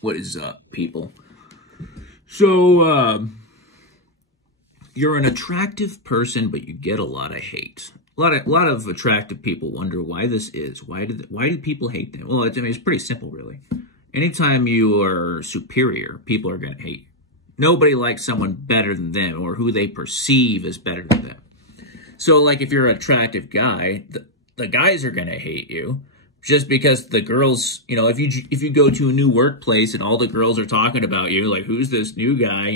What is up, people? So, you're an attractive person, but you get a lot of hate. A lot of attractive people wonder why this is. Why do people hate them? Well, it's pretty simple, really. Anytime you are superior, people are going to hate you. Nobody likes someone better than them or who they perceive as better than them. So, like, if you're an attractive guy, the guys are going to hate you just because the girls, if you go to a new workplace and all the girls are talking about you, like, who's this new guy,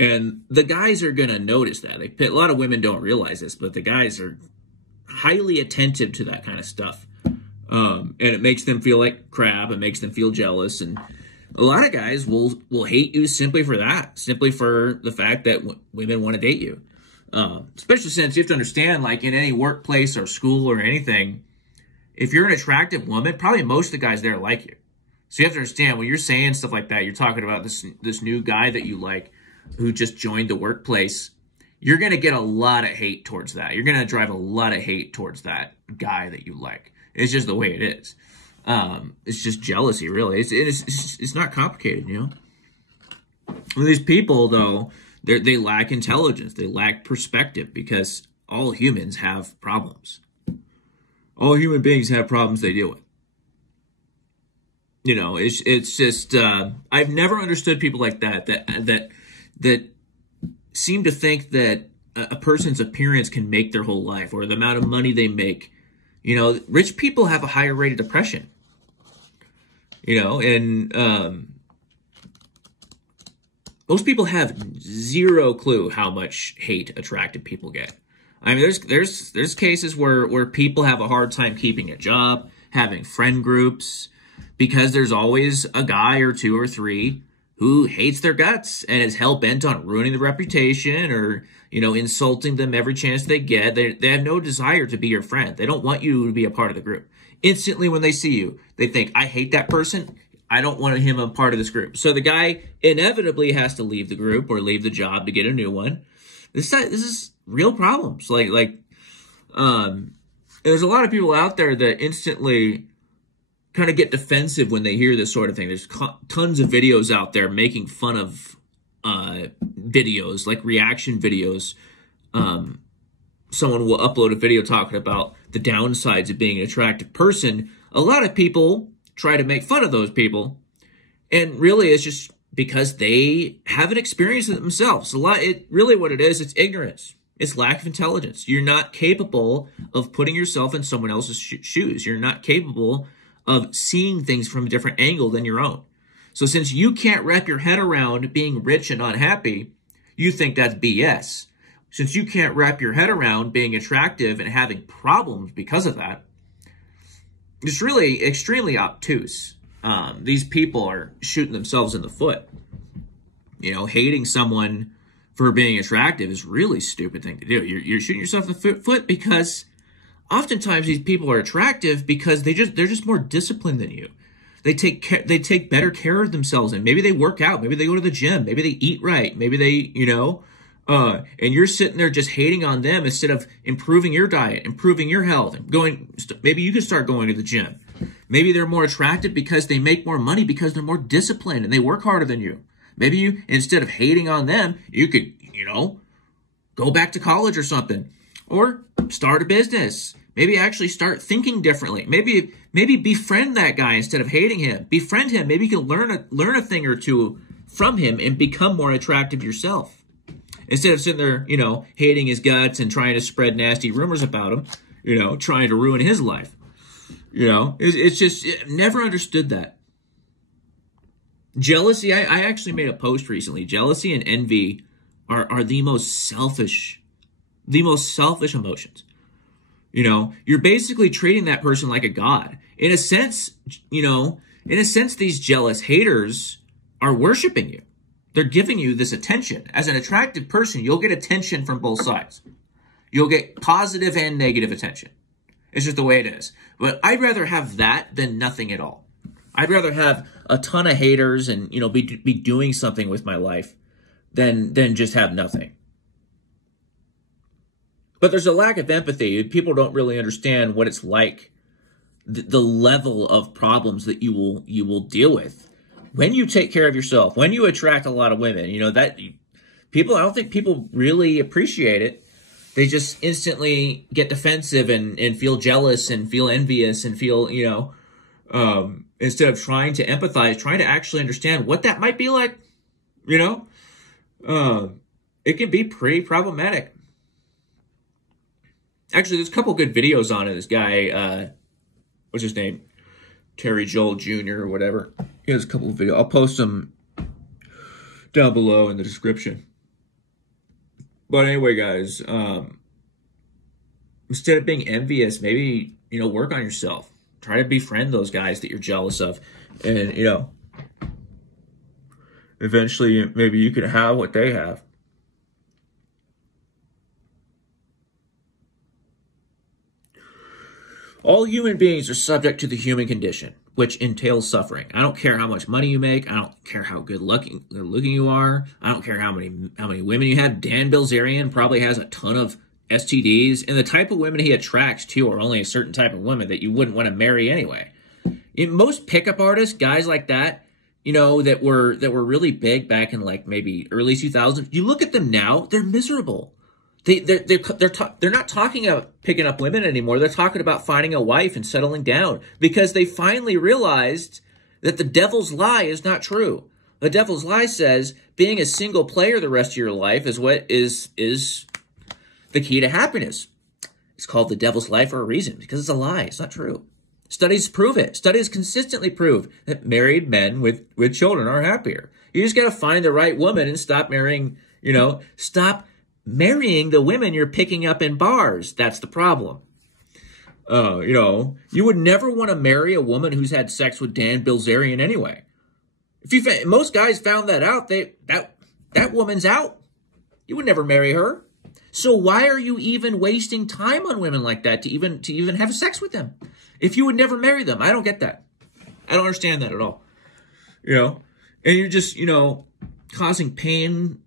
and the guys are going to notice that. A lot of women don't realize this, but the guys are highly attentive to that kind of stuff. And it makes them feel like crap. It makes them feel jealous. And a lot of guys will hate you simply for that, simply for the fact that women want to date you. Especially since you have to understand, like, in any workplace or school or anything, if you're an attractive woman, probably most of the guys there like you. So you have to understand, when you're saying stuff like that, you're talking about this new guy that you like who just joined the workplace, you're going to get a lot of hate towards that. You're going to drive a lot of hate towards that guy that you like. It's just the way it is. It's just jealousy, really. It's not complicated, These people, though, they lack intelligence. They lack perspective because all humans have problems. All human beings have problems they deal with. It's just I've never understood people like that seem to think that a person's appearance can make their whole life, or the amount of money they make. Rich people have a higher rate of depression. Most people have zero clue how much hate attractive people get. I mean, there's cases where people have a hard time keeping a job, having friend groups, because there's always a guy or two or three who hates their guts and is hell-bent on ruining the reputation or, insulting them every chance they get. They have no desire to be your friend. They don't want you to be a part of the group. Instantly when they see you, they think, I hate that person. I don't want him a part of this group. So the guy inevitably has to leave the group or leave the job to get a new one. This is real problems. There's a lot of people out there that instantly kind of get defensive when they hear this sort of thing. There's tons of videos out there making fun of videos, like reaction videos. Someone will upload a video talking about the downsides of being an attractive person. A lot of people try to make fun of those people, and really it's just because they haven't experienced it themselves. What it is, it's ignorance. It's lack of intelligence. You're not capable of putting yourself in someone else's shoes. You're not capable of seeing things from a different angle than your own. So since you can't wrap your head around being rich and unhappy, you think that's BS. Since you can't wrap your head around being attractive and having problems because of that, it's really extremely obtuse. These people are shooting themselves in the foot. Hating someone for being attractive is a really stupid thing to do. You're shooting yourself in the foot because oftentimes these people are attractive because they're just more disciplined than you. They take better care of themselves, and maybe they work out, maybe they go to the gym, maybe they eat right, maybe they, and you're sitting there just hating on them instead of improving your diet, improving your health, and maybe you can start going to the gym. Maybe they're more attractive because they make more money because they're more disciplined and they work harder than you. Maybe you, instead of hating on them, you could, go back to college or something, or start a business. Maybe actually start thinking differently. Maybe befriend that guy instead of hating him. Befriend him. Maybe you can learn a thing or two from him and become more attractive yourself. Instead of sitting there, hating his guts and trying to spread nasty rumors about him, trying to ruin his life. It's just, never understood that. Jealousy, I actually made a post recently. Jealousy and envy are the most selfish emotions. You're basically treating that person like a god. In a sense, these jealous haters are worshiping you. They're giving you this attention. As an attractive person, you'll get attention from both sides. You'll get positive and negative attention. It's just the way it is. But I'd rather have that than nothing at all. I'd rather have a ton of haters and, be doing something with my life than just have nothing. But there's a lack of empathy. People don't really understand what it's like, the level of problems that you will deal with when you take care of yourself, when you attract a lot of women, you know, that people, I don't think people really appreciate it. They just instantly get defensive and feel jealous and feel envious and feel, you know, instead of trying to empathize, trying to actually understand what that might be like, you know, it can be pretty problematic. Actually, there's a couple good videos on it. This guy, what's his name? Terry Joel Jr. or whatever. He has a couple of videos. I'll post them down below in the description. But anyway, guys, instead of being envious, maybe, you know, work on yourself. Try to befriend those guys that you're jealous of. And, you know, eventually maybe you could have what they have. All human beings are subject to the human condition, which entails suffering. I don't care how much money you make. I don't care how good looking you are. I don't care how many women you have. Dan Bilzerian probably has a ton of STDs, and the type of women he attracts to are only a certain type of women that you wouldn't want to marry anyway. In most pickup artists, guys like that, you know, that were really big back in like maybe early 2000s, you look at them now, they're miserable. They're not talking about picking up women anymore. They're talking about finding a wife and settling down because they finally realized that the devil's lie is not true. The devil's lie says being a single player the rest of your life is what is the key to happiness. It's called the devil's lie for a reason, because it's a lie. It's not true. Studies prove it. Studies consistently prove that married men with children are happier. You just got to find the right woman and stop marrying, you know, stop marrying the women you're picking up in bars. That's the problem. You know, you would never want to marry a woman who's had sex with Dan Bilzerian anyway. Most guys found that out, that woman's out. You would never marry her. So why are you even wasting time on women like that to even have sex with them? If you would never marry them, I don't get that. I don't understand that at all. You know, and you're just, you know, causing pain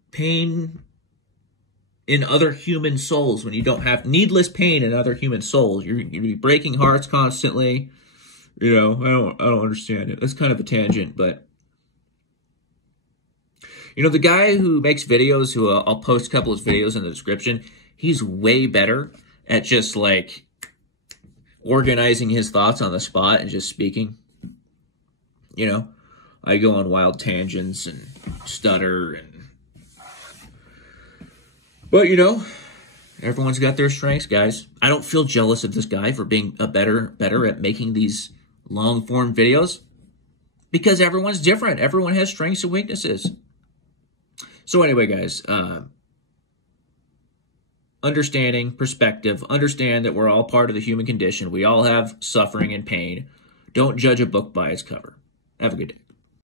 in other human souls when you don't have needless pain in other human souls. You're be breaking hearts constantly. You know, I don't understand it. That's kind of a tangent, but you know, the guy who makes videos, who I'll post a couple of videos in the description, he's way better at just like organizing his thoughts on the spot and just speaking. You know, I go on wild tangents and stutter but, you know, everyone's got their strengths, guys. I don't feel jealous of this guy for being better at making these long-form videos because everyone's different. Everyone has strengths and weaknesses. So anyway, guys, understanding, perspective, understand that we're all part of the human condition. We all have suffering and pain. Don't judge a book by its cover. Have a good day.